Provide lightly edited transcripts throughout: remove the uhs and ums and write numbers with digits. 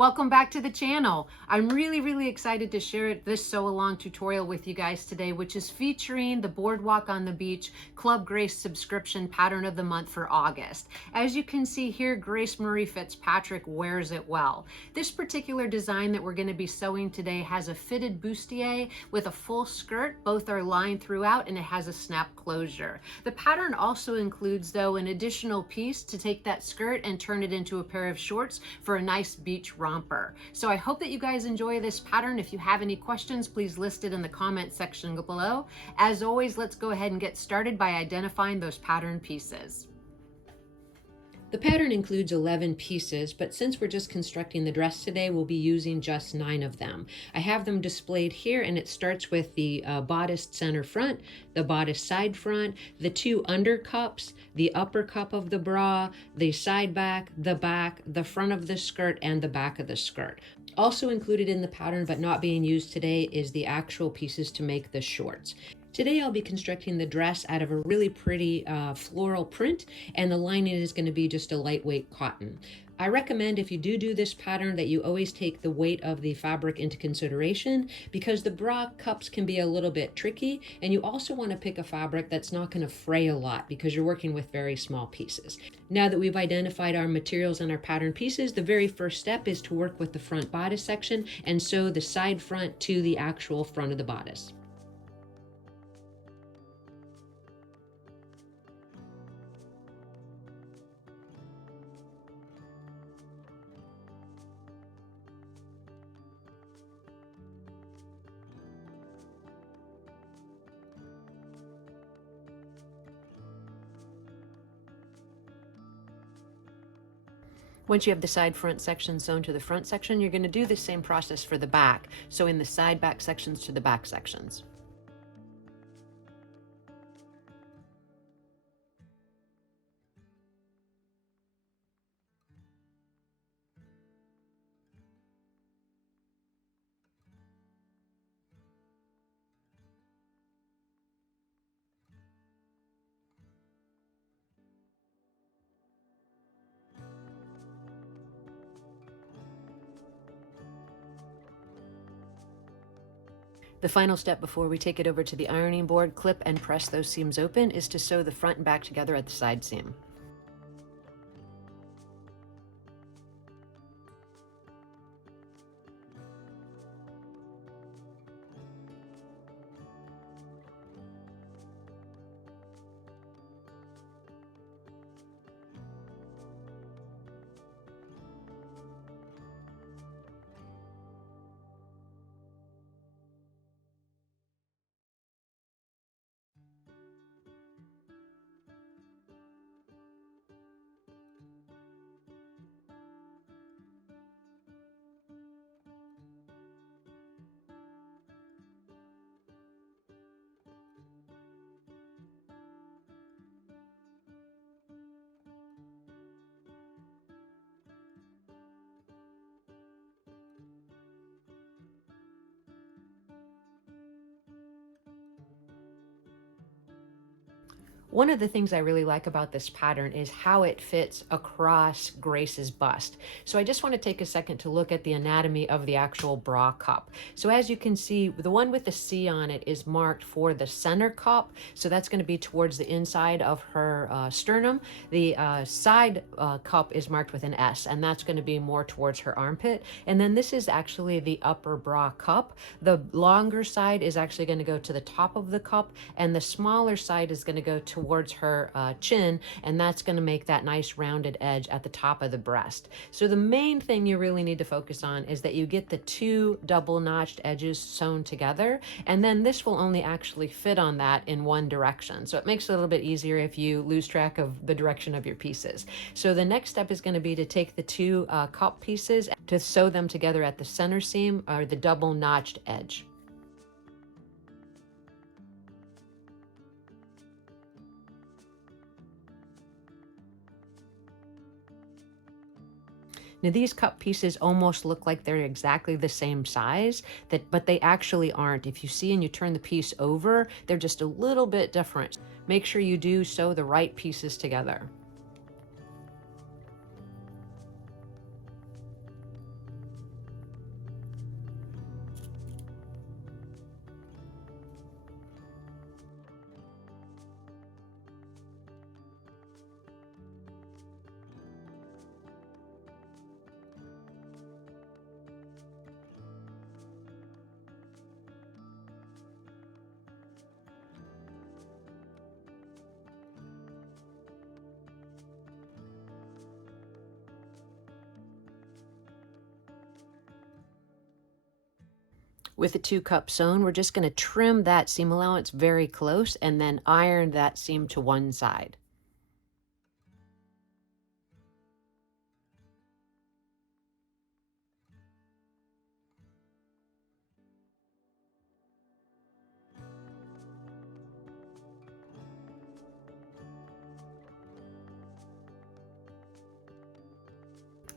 Welcome back to the channel. I'm really excited to share this sew along tutorial with you guys today, which is featuring the Boardwalk on the Beach Club Grace subscription pattern of the month for August. As you can see here, Grace Marie Fitzpatrick wears it well. This particular design that we're going to be sewing today has a fitted bustier with a full skirt. Both are lined throughout and it has a snap closure. The pattern also includes though an additional piece to take that skirt and turn it into a pair of shorts for a nice beach romper. So I hope that you guys enjoy this pattern. If you have any questions, please list it in the comment section below. As always, let's go ahead and get started by identifying those pattern pieces. The pattern includes 11 pieces, but since we're just constructing the dress today, we'll be using just 9 of them. I have them displayed here, and it starts with the bodice center front, the bodice side front, the 2 under cups, the upper cup of the bra, the side back, the front of the skirt, and the back of the skirt. Also included in the pattern, but not being used today, is the actual pieces to make the shorts. Today I'll be constructing the dress out of a really pretty floral print, and the lining is going to be just a lightweight cotton. I recommend if you do this pattern that you always take the weight of the fabric into consideration, because the bra cups can be a little bit tricky, and you also want to pick a fabric that's not going to fray a lot because you're working with very small pieces. Now that we've identified our materials and our pattern pieces, the very first step is to work with the front bodice section and sew the side front to the actual front of the bodice. Once you have the side front section sewn to the front section, you're going to do the same process for the back, sewing the side back sections to the back sections. The final step before we take it over to the ironing board, clip and press those seams open, is to sew the front and back together at the side seam. One of the things I really like about this pattern is how it fits across Grace's bust. So I just want to take a second to look at the anatomy of the actual bra cup. So as you can see, the one with the C on it is marked for the center cup. So that's going to be towards the inside of her sternum. The side cup is marked with an S, and that's going to be more towards her armpit. And then this is actually the upper bra cup. The longer side is actually going to go to the top of the cup, and the smaller side is going to go towards her chin, and that's going to make that nice rounded edge at the top of the breast. So the main thing you really need to focus on is that you get the 2 double notched edges sewn together, and then this will only actually fit on that in one direction. So it makes it a little bit easier if you lose track of the direction of your pieces. So the next step is going to be to take the 2 cup pieces to sew them together at the center seam or the double notched edge. Now these cup pieces almost look like they're exactly the same size, but they actually aren't. If you see and you turn the piece over, they're just a little bit different. Make sure you do sew the right pieces together. With a 2-cup sewn, we're just going to trim that seam allowance very close and then iron that seam to one side.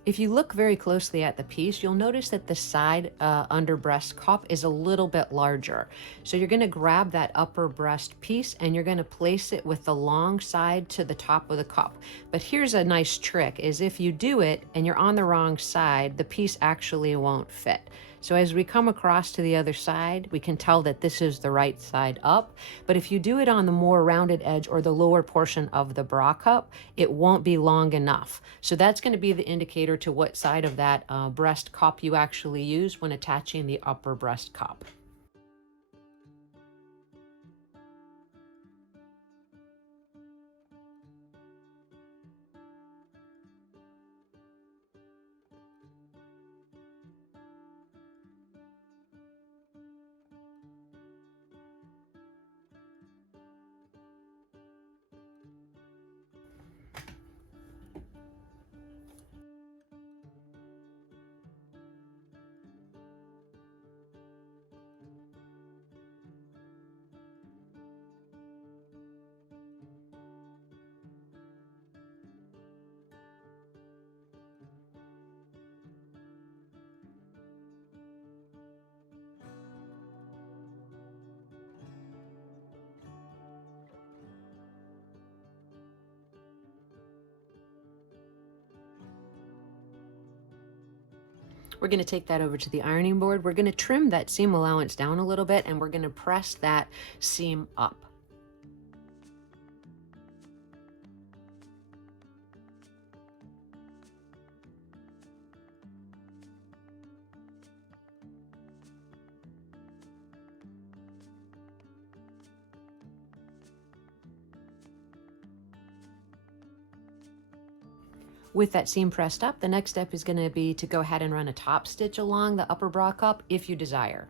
If you look very closely at the piece, you'll notice that the side under breast cup is a little bit larger. So you're going to grab that upper breast piece and you're going to place it with the long side to the top of the cup. But here's a nice trick, is if you do it and you're on the wrong side, the piece actually won't fit. So as we come across to the other side, we can tell that this is the right side up. But if you do it on the more rounded edge or the lower portion of the bra cup, it won't be long enough. So that's going to be the indicator to what side of that breast cup you actually use when attaching the upper breast cup. We're going to take that over to the ironing board. We're going to trim that seam allowance down a little bit and we're going to press that seam up. With that seam pressed up, the next step is going to be to go ahead and run a top stitch along the upper bra cup if you desire.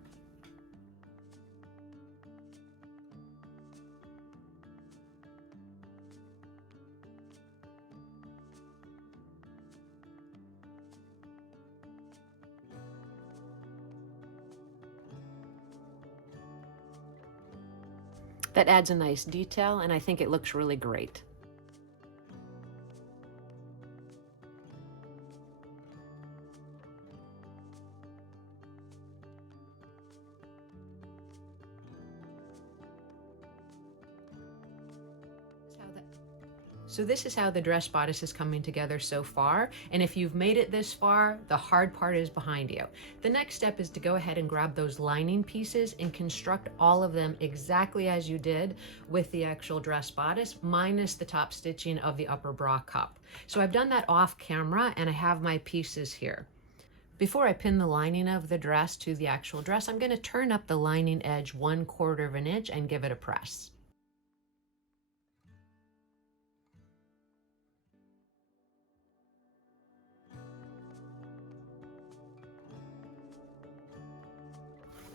That adds a nice detail and I think it looks really great. So this is how the dress bodice is coming together so far. And if you've made it this far, the hard part is behind you. The next step is to go ahead and grab those lining pieces and construct all of them exactly as you did with the actual dress bodice, minus the top stitching of the upper bra cup. So I've done that off camera and I have my pieces here. Before I pin the lining of the dress to the actual dress, I'm going to turn up the lining edge 1/4 of an inch and give it a press.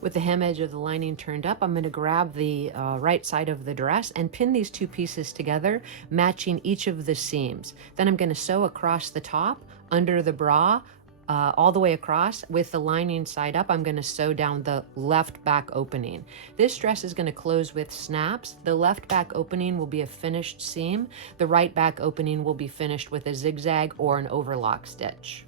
With the hem edge of the lining turned up, I'm going to grab the right side of the dress and pin these two pieces together, matching each of the seams. Then I'm going to sew across the top, under the bra, all the way across. With the lining side up, I'm going to sew down the left back opening. This dress is going to close with snaps. The left back opening will be a finished seam. The right back opening will be finished with a zigzag or an overlock stitch.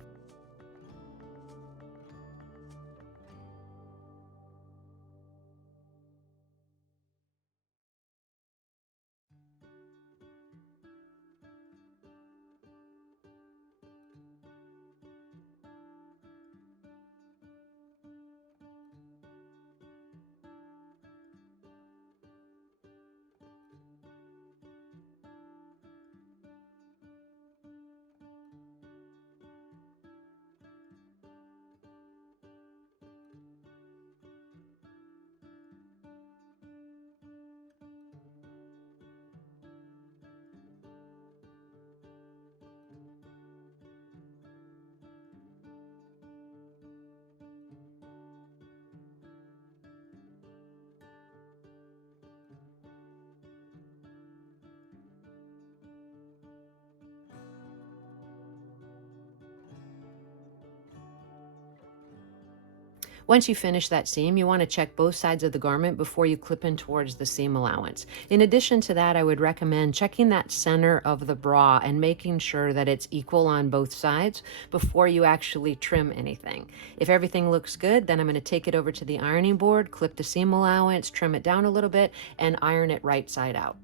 Once you finish that seam, you want to check both sides of the garment before you clip in towards the seam allowance. In addition to that, I would recommend checking that center of the bra and making sure that it's equal on both sides before you actually trim anything. If everything looks good, then I'm going to take it over to the ironing board, clip the seam allowance, trim it down a little bit, and iron it right side out.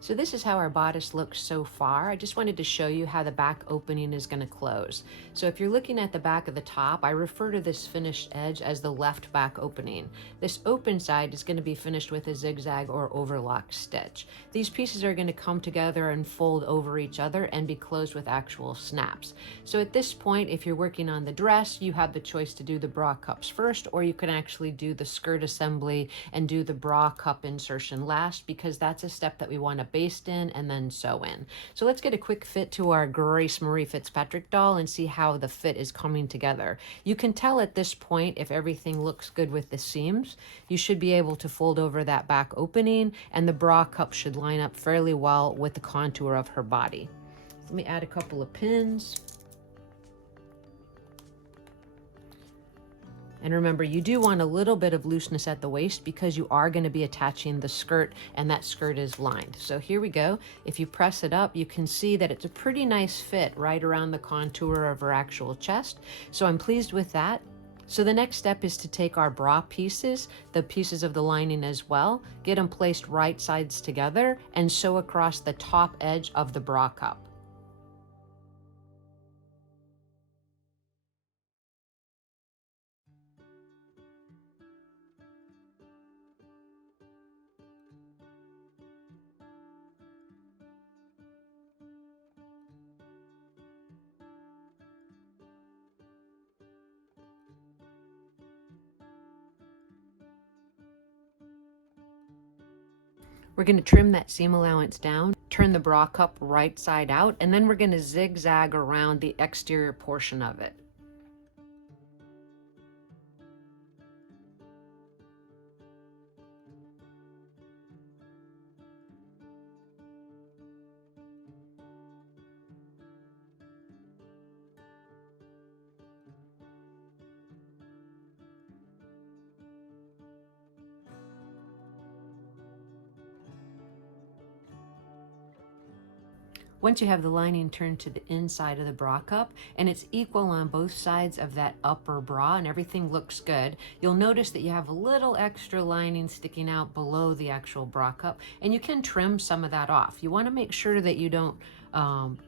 So this is how our bodice looks so far. I just wanted to show you how the back opening is going to close. So if you're looking at the back of the top, I refer to this finished edge as the left back opening. This open side is going to be finished with a zigzag or overlock stitch. These pieces are going to come together and fold over each other and be closed with actual snaps. So at this point, if you're working on the dress, you have the choice to do the bra cups first, or you can actually do the skirt assembly and do the bra cup insertion last, because that's a step that we want to baste in and then sew in. So let's get a quick fit to our Grace Marie Fitzpatrick doll and see how the fit is coming together. You can tell at this point if everything looks good with the seams. You should be able to fold over that back opening, and the bra cup should line up fairly well with the contour of her body. Let me add a couple of pins. And remember, you do want a little bit of looseness at the waist because you are going to be attaching the skirt, and that skirt is lined. So here we go. If you press it up, you can see that it's a pretty nice fit right around the contour of her actual chest. So I'm pleased with that. So the next step is to take our bra pieces, the pieces of the lining as well, get them placed right sides together, and sew across the top edge of the bra cup. We're going to trim that seam allowance down, turn the bra cup right side out, and then we're going to zigzag around the exterior portion of it. Once you have the lining turned to the inside of the bra cup and it's equal on both sides of that upper bra and everything looks good, you'll notice that you have a little extra lining sticking out below the actual bra cup, and you can trim some of that off. You want to make sure that you don't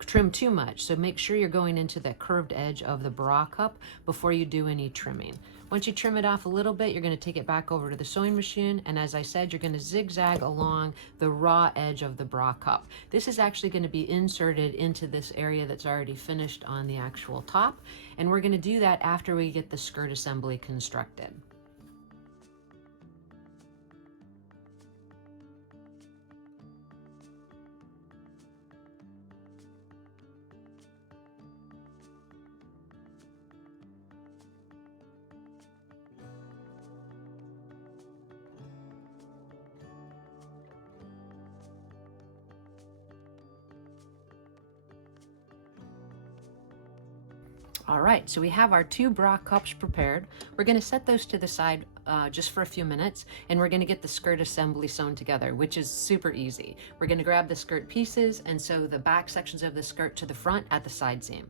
trim too much, so make sure you're going into the curved edge of the bra cup before you do any trimming. Once you trim it off a little bit, you're going to take it back over to the sewing machine, and as I said, you're going to zigzag along the raw edge of the bra cup. This is actually going to be inserted into this area that's already finished on the actual top, and we're going to do that after we get the skirt assembly constructed. All right, so we have our two bra cups prepared. We're going to set those to the side just for a few minutes, and we're going to get the skirt assembly sewn together, which is super easy. We're going to grab the skirt pieces and sew the back sections of the skirt to the front at the side seam.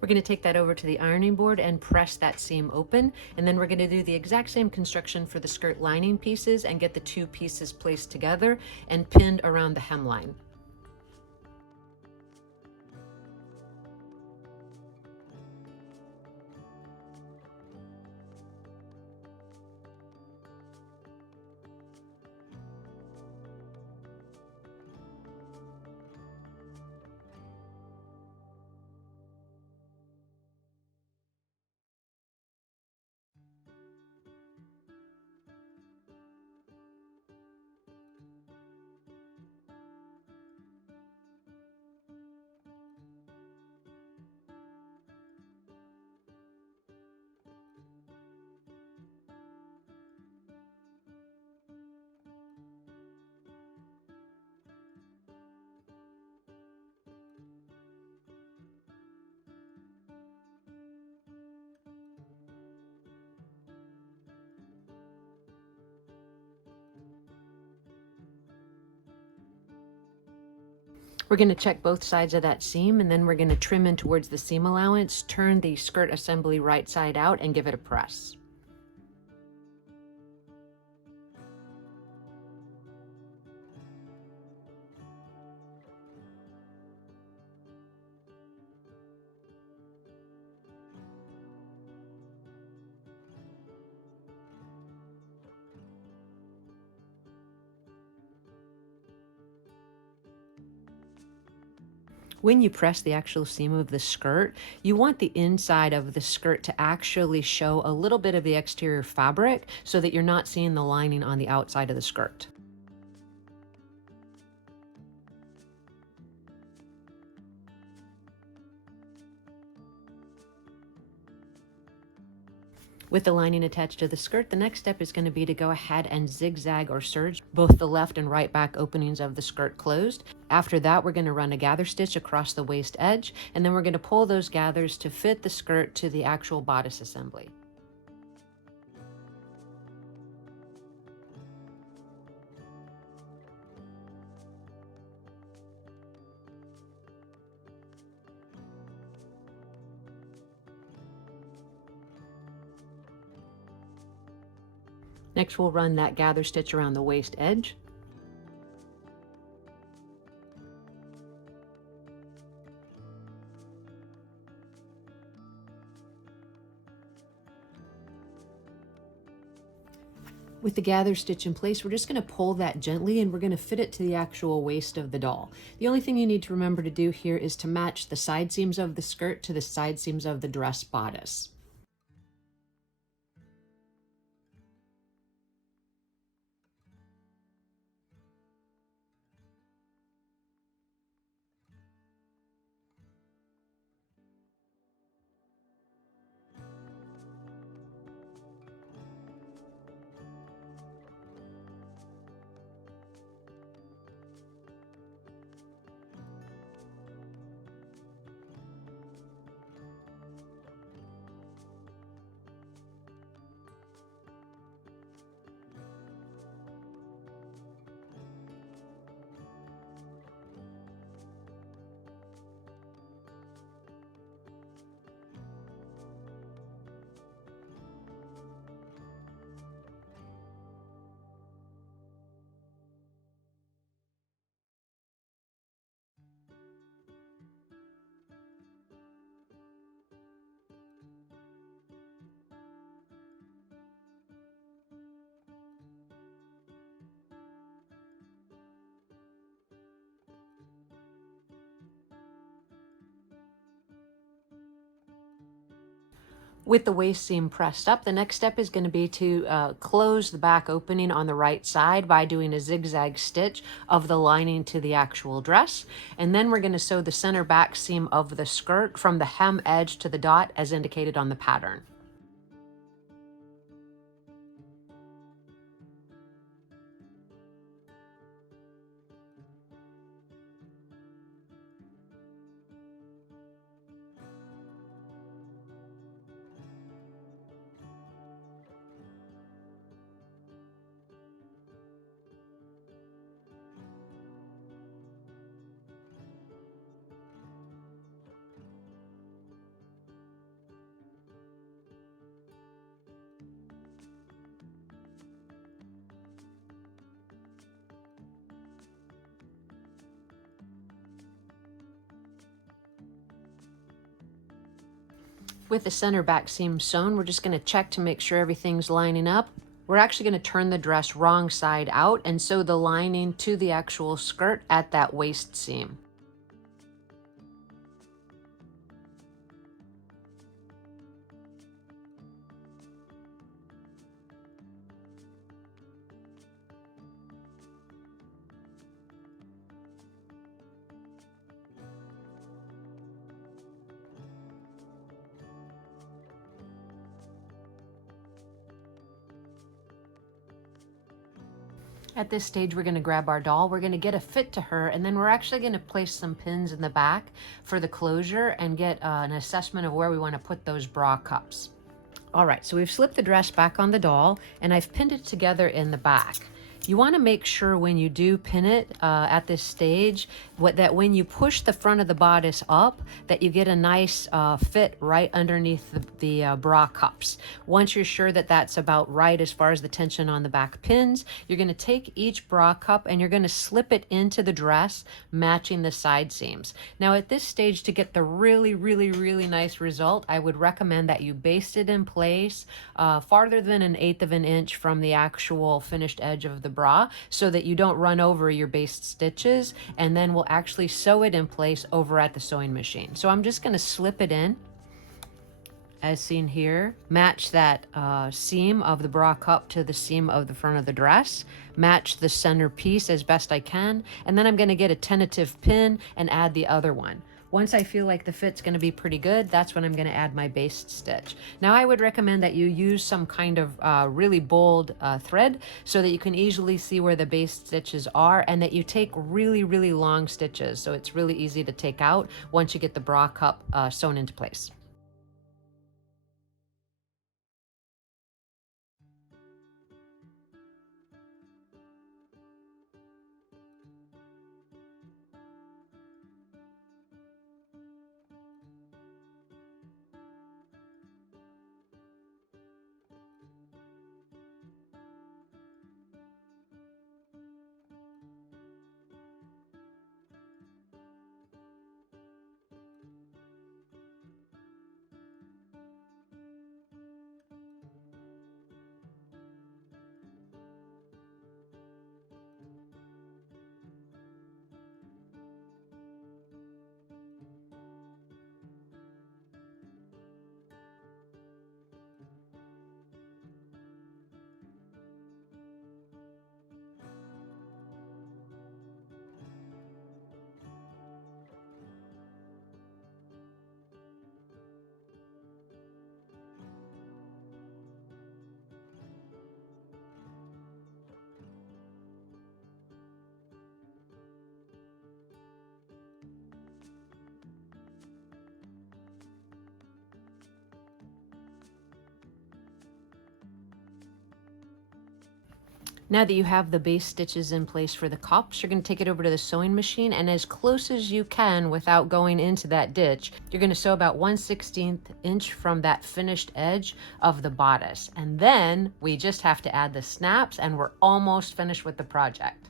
We're going to take that over to the ironing board and press that seam open, and then we're going to do the exact same construction for the skirt lining pieces and get the two pieces placed together and pinned around the hemline. We're going to check both sides of that seam, and then we're going to trim in towards the seam allowance, turn the skirt assembly right side out, and give it a press. When you press the actual seam of the skirt, you want the inside of the skirt to actually show a little bit of the exterior fabric so that you're not seeing the lining on the outside of the skirt. With the lining attached to the skirt, the next step is going to be to go ahead and zigzag or serge both the left and right back openings of the skirt closed. After that, we're going to run a gather stitch across the waist edge, and then we're going to pull those gathers to fit the skirt to the actual bodice assembly. Next, we'll run that gather stitch around the waist edge. With the gather stitch in place, we're just going to pull that gently and we're going to fit it to the actual waist of the doll. The only thing you need to remember to do here is to match the side seams of the skirt to the side seams of the dress bodice. With the waist seam pressed up, the next step is going to be to close the back opening on the right side by doing a zigzag stitch of the lining to the actual dress. And then we're going to sew the center back seam of the skirt from the hem edge to the dot as indicated on the pattern. With the center back seam sewn, we're just going to check to make sure everything's lining up. We're actually going to turn the dress wrong side out and sew the lining to the actual skirt at that waist seam. At this stage, we're going to grab our doll, we're going to get a fit to her, and then we're actually going to place some pins in the back for the closure and get an assessment of where we want to put those bra cups. All right, so we've slipped the dress back on the doll, and I've pinned it together in the back. You want to make sure when you do pin it at this stage that when you push the front of the bodice up, that you get a nice fit right underneath the bra cups. Once you're sure that that's about right as far as the tension on the back pins, you're going to take each bra cup and you're going to slip it into the dress, matching the side seams. Now at this stage, to get the really, really, really nice result, I would recommend that you baste it in place farther than 1/8 of an inch from the actual finished edge of the bra, so that you don't run over your baste stitches, and then we'll actually sew it in place over at the sewing machine. So I'm just going to slip it in as seen here, match that seam of the bra cup to the seam of the front of the dress, match the center piece as best I can, and then I'm going to get a tentative pin and add the other one. Once I feel like the fit's going to be pretty good, that's when I'm going to add my baste stitch. Now I would recommend that you use some kind of really bold thread so that you can easily see where the baste stitches are, and that you take really, really long stitches so it's really easy to take out once you get the bra cup sewn into place. Now that you have the base stitches in place for the cups, you're going to take it over to the sewing machine, and as close as you can without going into that ditch, you're going to sew about 1/16 inch from that finished edge of the bodice. And then we just have to add the snaps, and we're almost finished with the project.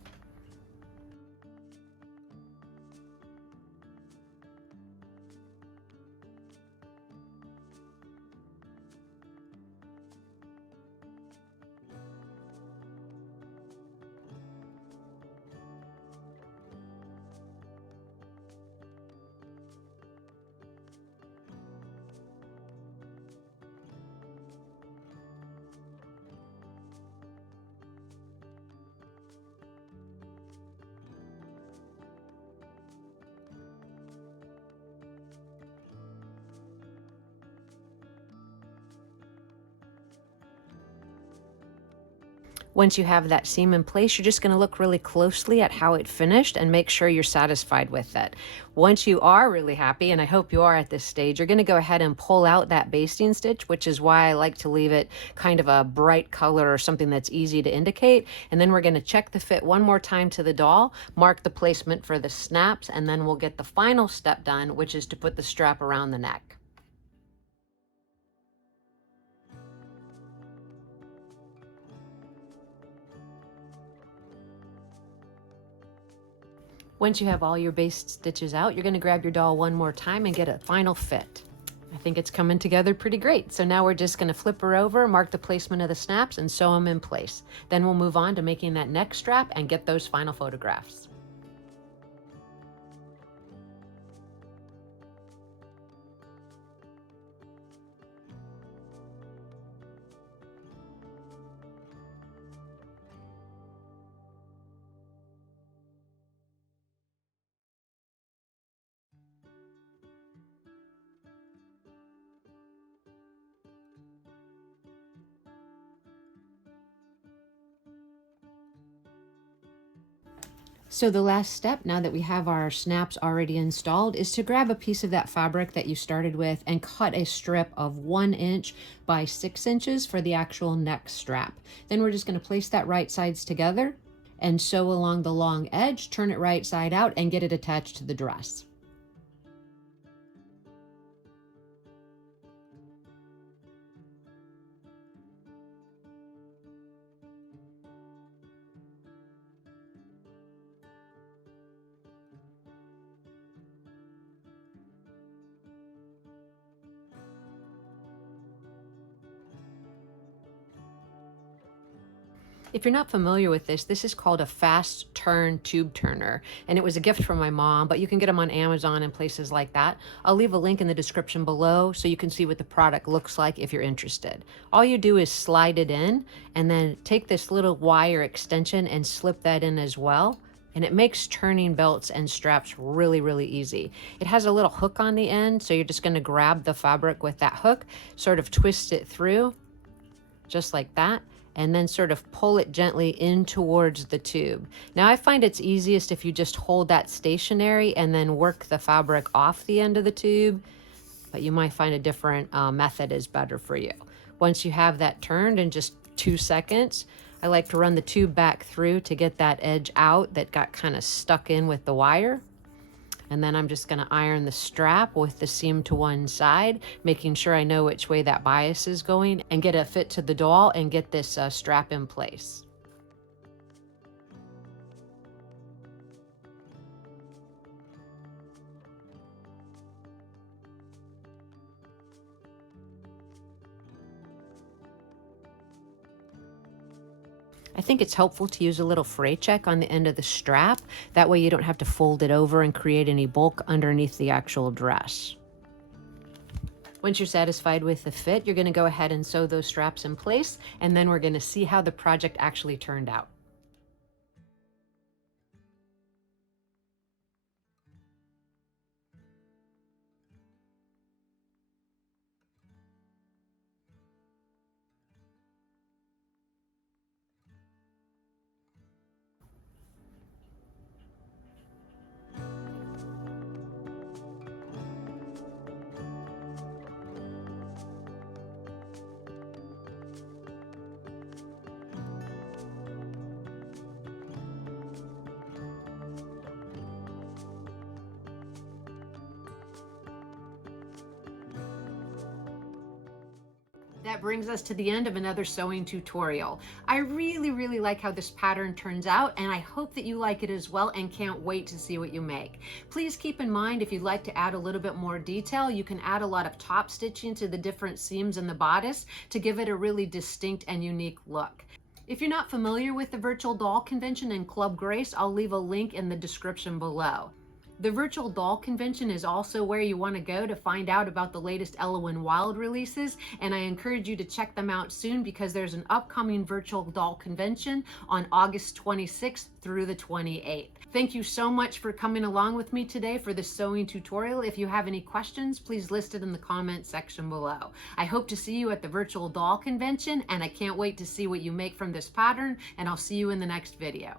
Once you have that seam in place, you're just going to look really closely at how it finished and make sure you're satisfied with it. Once you are really happy, and I hope you are at this stage, you're going to go ahead and pull out that basting stitch, which is why I like to leave it kind of a bright color or something that's easy to indicate. And then we're going to check the fit one more time to the doll, mark the placement for the snaps, and then we'll get the final step done, which is to put the strap around the neck. Once you have all your baste stitches out, you're going to grab your doll one more time and get a final fit. I think it's coming together pretty great. So now we're just going to flip her over, mark the placement of the snaps, and sew them in place. Then we'll move on to making that neck strap and get those final photographs. So the last step, now that we have our snaps already installed, is to grab a piece of that fabric that you started with and cut a strip of 1 inch by 6 inches for the actual neck strap. Then we're just going to place that right sides together and sew along the long edge, turn it right side out, and get it attached to the dress. If you're not familiar with this, this is called a fast turn tube turner, and it was a gift from my mom, but you can get them on Amazon and places like that. I'll leave a link in the description below so you can see what the product looks like if you're interested. All you do is slide it in and then take this little wire extension and slip that in as well. And it makes turning belts and straps really, really easy. It has a little hook on the end, so you're just going to grab the fabric with that hook, sort of twist it through, just like that, and then sort of pull it gently in towards the tube. Now I find it's easiest if you just hold that stationary and then work the fabric off the end of the tube, but you might find a different method is better for you. Once you have that turned in just 2 seconds, I like to run the tube back through to get that edge out that got kind of stuck in with the wire. And then I'm just going to iron the strap with the seam to one side, making sure I know which way that bias is going, and get a fit to the doll and get this strap in place. I think it's helpful to use a little fray check on the end of the strap. That way you don't have to fold it over and create any bulk underneath the actual dress. Once you're satisfied with the fit, you're going to go ahead and sew those straps in place, and then we're going to see how the project actually turned out. That brings us to the end of another sewing tutorial. I really like how this pattern turns out, and I hope that you like it as well and can't wait to see what you make. Please keep in mind, if you'd like to add a little bit more detail, you can add a lot of top stitching to the different seams in the bodice to give it a really distinct and unique look. If you're not familiar with the Virtual Doll Convention and Club Grace, I'll leave a link in the description below. The Virtual Doll Convention is also where you want to go to find out about the latest Elowen Wild releases, and I encourage you to check them out soon because there's an upcoming Virtual Doll Convention on August 26th through the 28th. Thank you so much for coming along with me today for this sewing tutorial. If you have any questions, please list it in the comment section below. I hope to see you at the Virtual Doll Convention, and I can't wait to see what you make from this pattern, and I'll see you in the next video.